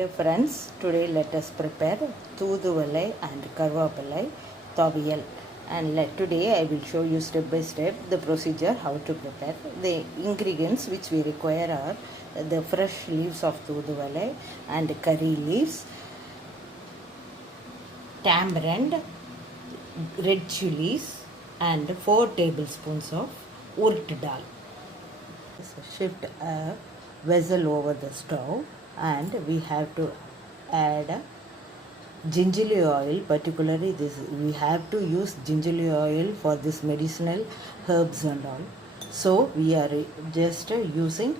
Dear friends, today let us prepare Thooduvalai and Karvapalai Thaviyal. And today I will show you step by step the procedure how to prepare. The ingredients which we require are the fresh leaves of Thooduvalai and curry leaves, tamarind, red chilies and 4 tablespoons of urd dal. Shift a vessel over the stove and we have to add gingerly oil. Particularly this we have to use gingerly oil for this medicinal herbs and all, so we are just using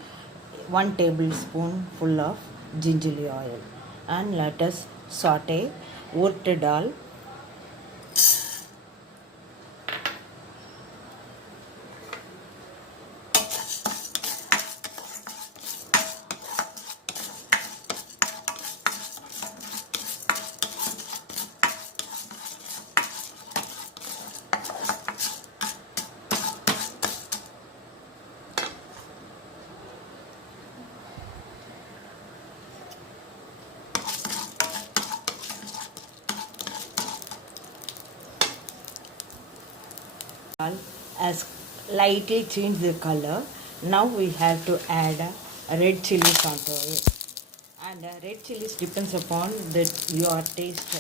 1 tablespoon full of gingerly oil. And let us saute urd dal. As lightly change the color, now we have to add red chilies onto it. And red chilies depends upon your taste.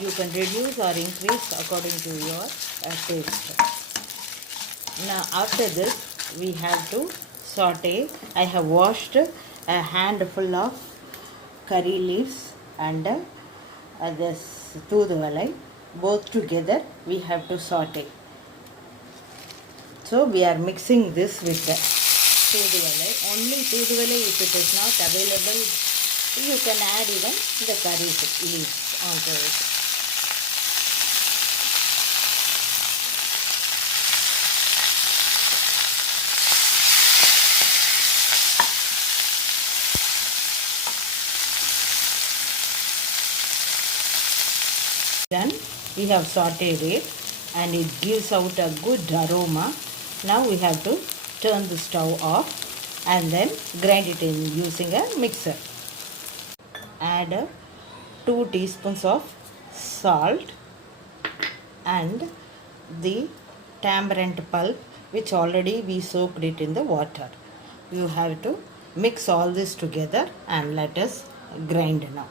You can reduce or increase according to your taste. Now after this we have to saute. I have washed a handful of curry leaves and this Thooduvalai. Both together we have to saute. So we are mixing this with the Thooduvalai. Only Thooduvalai, if it is not available, you can add even the curry leaves onto it. Then we have sauteed it and it gives out a good aroma. Now we have to turn the stove off and then grind it in using a mixer. Add 2 teaspoons of salt and the tamarind pulp, which already we soaked it in the water. You have to mix all this together and let us grind now.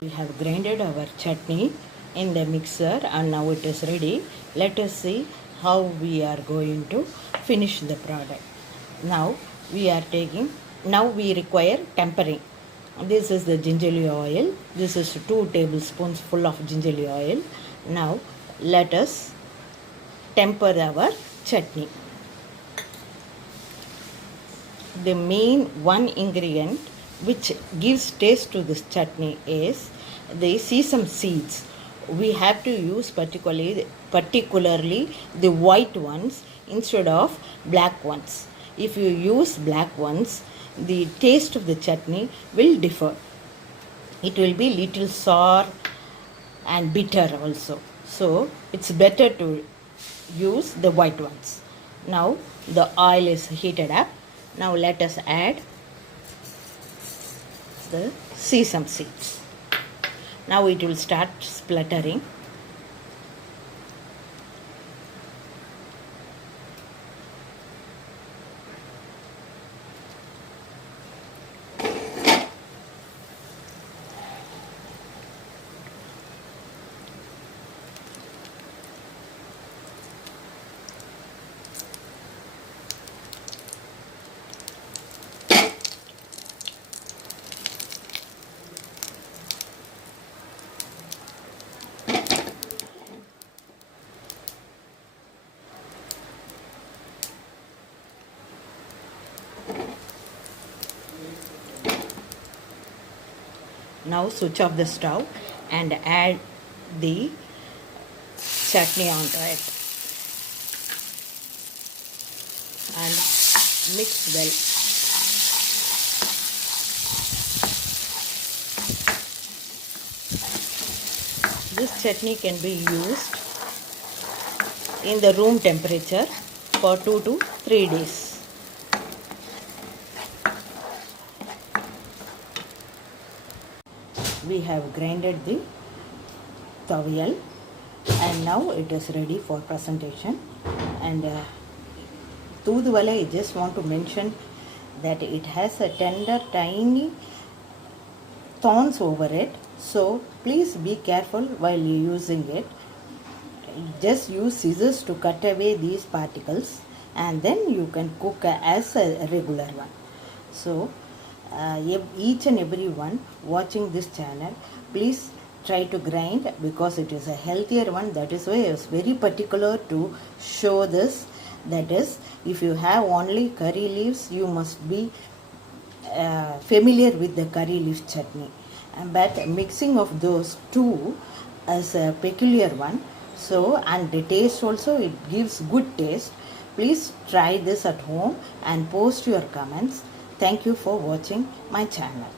We have grinded our chutney in the mixer and now it is ready. Let us see how we are going to finish the product. Now we require tempering. This is the gingerly oil. This is 2 tablespoons full of gingerly oil. Now let us temper our chutney. The main one ingredient which gives taste to this chutney is the sesame seeds. We have to use particularly the white ones instead of black ones. If you use black ones, the taste of the chutney will differ. It will be little sour and bitter also. So it's better to use the white ones. Now the oil is heated up. Now let us add the sesame seeds. Now it will start spluttering. Now switch off the stove and add the chutney onto it and mix well. This chutney can be used in the room temperature for 2 to 3 days. we have grinded the tuvial, and now it is ready for presentation. And Toothuvale, I just want to mention that it has a tender, tiny thorns over it, so please be careful while using it. Just use scissors to cut away these particles, and then you can cook as a regular one. So each and every one watching this channel, please try to grind, because it is a healthier one. That is why I was very particular to show this. That is, if you have only curry leaves, you must be familiar with the curry leaf chutney, but mixing of those two is a peculiar one. So, and the taste also, it gives good taste. Please try this at home and post your comments. Thank you for watching my channel.